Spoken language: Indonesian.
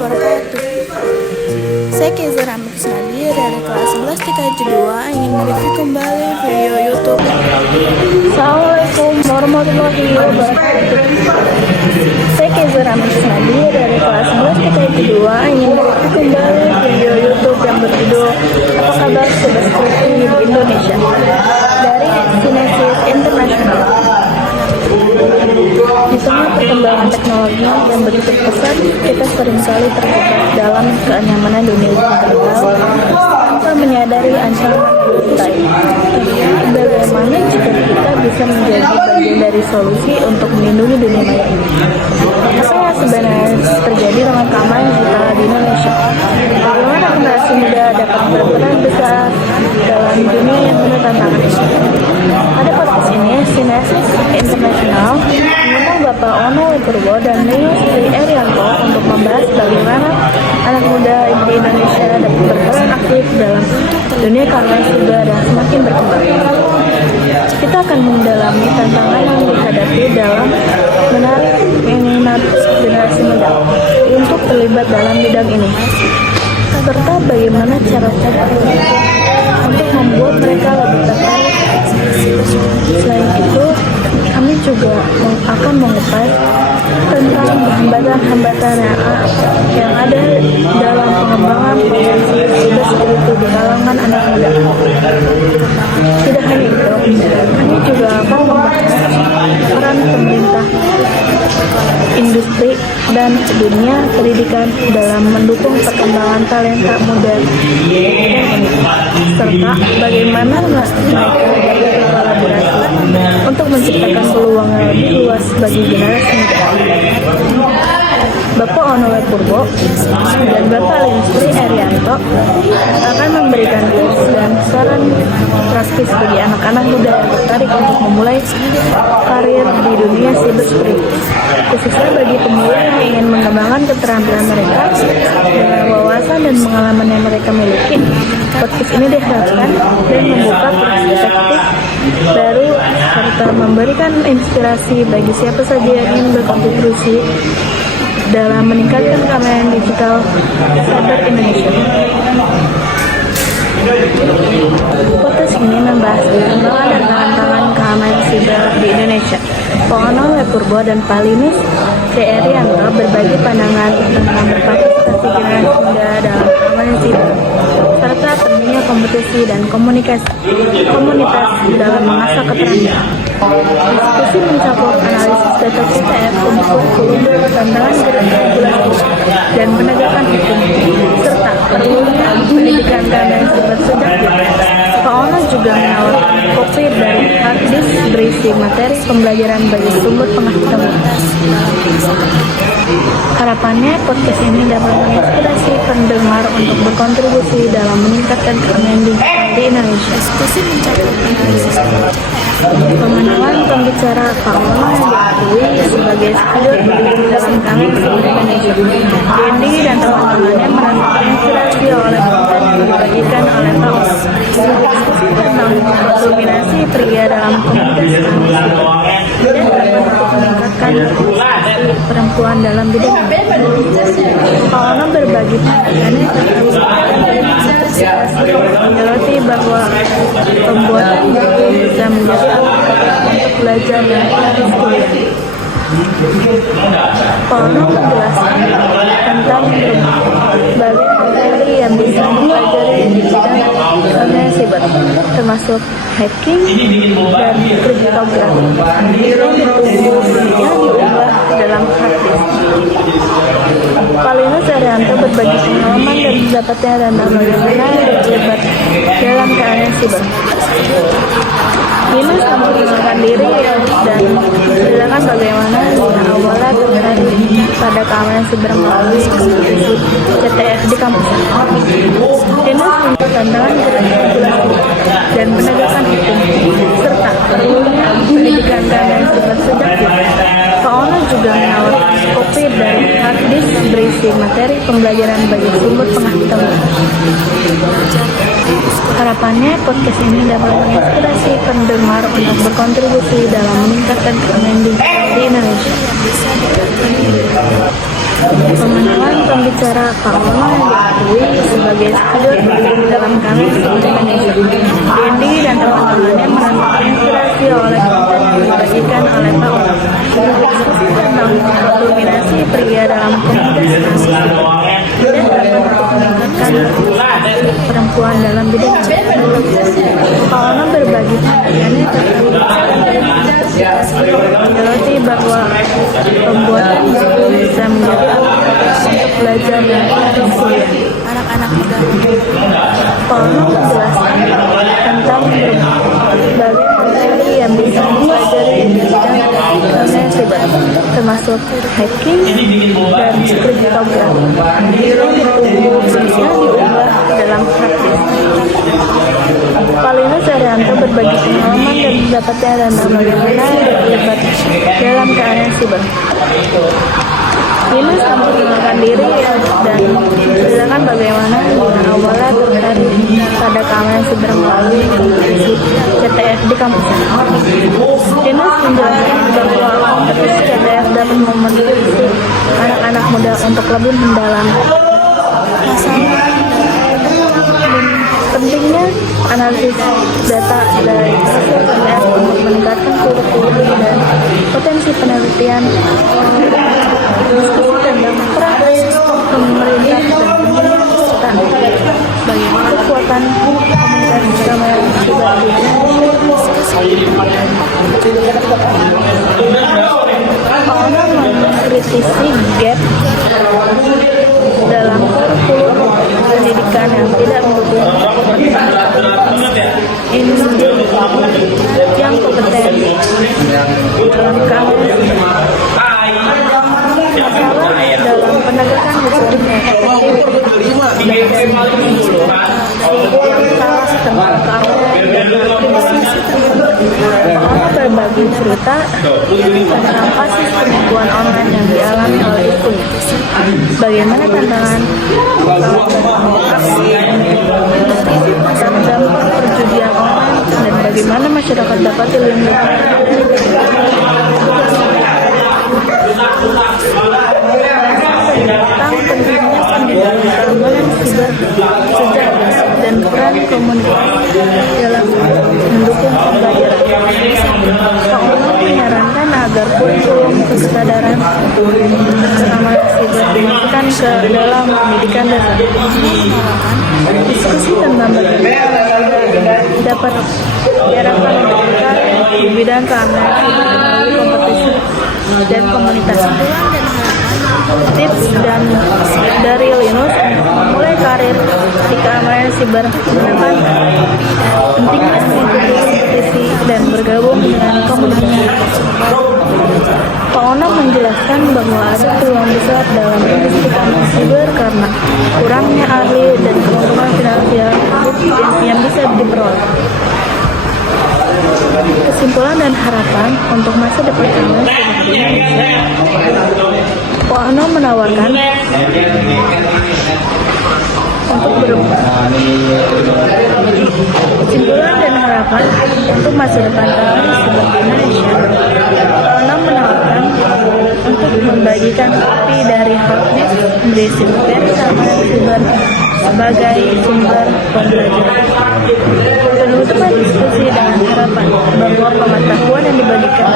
wabarakatuh. Saya Keza Ramik Snadi dari kelas 11 TKJ 2 ingin mereview kembali video YouTube. Assalamualaikum warahmatullahi wabarakatuh. Saya Keza Ramik Snadi dari kelas 11 TKJ 2 ingin mereview kembali video YouTube yang berjudul Apa Kabar Sobat Skripsi di Indonesia dari Sinesis International. Di tengah perkembangan teknologi yang begitu pesat, kita seringkali terjebak dalam kenyamanan dunia digital tanpa menyadari ancaman lain. Bagaimana jika kita bisa menjadi bagian dari solusi untuk melindungi dunia maya ini? Apa yang sebenarnya terjadi dengan keamanan digital di Indonesia? Bagaimana generasi muda dapat berperan besar dalam dunia yang penuh tantangan ini? Pada podcast ini, Sinesis International mengundang Bapak Ono Purwo dan Neo Sri Erianto untuk membahas bagaimana anak muda di Indonesia dapat berperan aktif dalam dunia keamanan siber yang semakin berkembang. Kita akan mendalami tantangan yang dihadapi dalam menarik minat generasi muda untuk terlibat dalam bidang ini, serta bagaimana cara-cara untuk membuat mereka lebih tertarik. Selain itu, kami juga akan mengupas tentang hambatan-hambatan yang ada dalam pengembangan potensi cybersecurity di kalangan anak muda. Tidak hanya itu, kami juga akan membahas peran pemerintah, industri, dan dunia pendidikan dalam mendukung perkembangan talenta muda, serta bagaimana mereka dapat berkolaborasi untuk menciptakan peluang yang lebih luas bagi generasi muda. Bapak Ono Purwo dan Bapak Lestri Erianto akan memberikan tips dan saran praktis bagi anak-anak muda yang tertarik untuk memulai karir di dunia cybersecurity, khususnya bagi pemula yang ingin mengembangkan keterampilan mereka dengan wawasan dan pengalaman yang mereka miliki. Podcast ini diharapkan dan membuka perspektif baru serta memberikan inspirasi bagi siapa saja yang ingin berkontribusi dalam meningkatkan keamanan digital cyber Indonesia. Podcast ini membahas perkembangan dan tantangan keamanan siber di Indonesia. Pak Ono Purwo dan Pak Linus Erianto berbagi pandangan tentang berpartisipasi generasi muda dalam keamanan siber, serta pentingnya kompetisi dan komunitas dalam mengasah keterampilan. Diskusi mencakup analisis data CTF untuk tantangan regulasi dan penegakan hukum, serta perlunya pendidikan keamanan siber sejak dini. Pak Ono juga menawarkan kopi dari hard disk berisi materi pembelajaran bagi sumber pengetahuan. Harapannya podcast ini dapat menginspirasi pendengar untuk berkontribusi dalam meningkatkan keamanan digital di Indonesia. Diskusi mencakup analisis Pengenalan pembicara Pak Ono yang diakui sebagai senior dalam keamanan siber Indonesia. Dendi dan teman-temannya merasa terinspirasi oleh konten yang dibagikan oleh Pak Ono. Diskusi tentang dominasi pria dalam komunitas keamanan dan dapat meningkatkan partisipasi perempuan dalam bidang ini. Pak Ono berbagi pandangannya menyoroti bahwa pembuatan buku bisa menjadi alat untuk belajar dan kuliah. Pak Ono menjelaskan tentang berbagai materi yang bisa dipelajari di bidang keamanan siber, termasuk hacking dan kriptografi yang diunggah dalam hard disk. Pak Linus Erianto berbagi pengalaman dan pendapatnya tentang bagaimana terlibat dalam keamanan siber. Linus memperkenalkan diri dan menjelaskan bagaimana awalnya tertarik pada keamanan siber melalui kompetisi CTF di kampus. Linus menyebut tantangan regulasi dan penegakan hukum, serta perlunya pendidikan keamanan siber sejak dini. Pak Ono juga menawarkan kopi dari hard disk berisi materi pembelajaran bagi sumber pengetahuan. Harapannya podcast ini dapat menginspirasi pendengar untuk berkontribusi dalam meningkatkan keamanan digital di Indonesia. Pengalaman pembicara Pak Ono yang diakui sebagai figur dalam kami Indonesia. Dendi dan teman-temannya menginspirasi oleh konten yang dibagikan oleh Pak Ono. Diskusi tentang dominasi pria dalam komunitas dan dapat meningkatkan perempuan dalam bidang Pak Ono berbagi pandangannya menyoroti bahwa pembuatan buku bisa menjadi untuk belajar dan berkuliah. Anak-anak muda Pak Ono menjelaskan tentang berbagai materi yang bisa dipelajari di bidang siber, termasuk hacking dan kriptografi. Ditunggu bisa diubah dalam praktis. Paulina Arianto berbagi pengalaman dan pendapatnya tentang bagaimana terlibat dalam keadaan siber. Linus memperkenalkan diri dan menceritakan bagaimana awalnya tertarik pada keamanan siber melalui kompetisi CTF di kampusnya. Linus menjelaskan bahwa kompetisi CTF dapat memotivasi anak-anak muda untuk lebih mendalam pentingnya analisis data dari hasil CTF untuk meningkatkan kurikulum dan potensi penelitian. Diskusi tentang peran pemerintah dan pemerintah bagaimana kekuatan komunitas keamanan siber Pak Ono mengkritisi gap dalam kurikulum pendidikan yang tidak mendukung yang kompeten dalam keamanan dalam penegakan hukum yang efektif tentang keamanan Ono berbagi cerita tentang kasus penipuan online yang dialami oleh istrinya. Bagaimana tantangan dan dampak perjudian online dan bagaimana masyarakat dapat dilindungi. Tentang pentingnya pendidikan keamanan siber sejak dan peran komunitas dalam mendukung pembelajaran. Pak Ono menyarankan agar kurikulum kesadaran keamanan siber dimasukkan ke dalam pendidikan dasar. Diskusi tentang bagaimana dapat diharapkan untuk berkarya di bidang keamanan siber melalui kompetisi dan komunitas. Tips dan dari Linus memulai karir di keamanan siber menekan pentingnya mengikuti kompetisi dan bergabung dengan komunitas. Pak Ono menjelaskan bahwa ada peluang besar dalam industri keamanan siber karena kurangnya ahli dan keuntungan finansial yang bisa diperoleh. Kesimpulan dan harapan untuk masa depan keamanan siber di Indonesia. Pak Ono menawarkan untuk kesimpulan dan harapan untuk masa depan keamanan siber di Indonesia. Pak Ono menawarkan untuk membagikan kopi dari harddisk berisi materi keamanan siber sebagai sumber pembelajaran. Penutupan diskusi dengan harapan bahwa pengetahuan yang dibagikan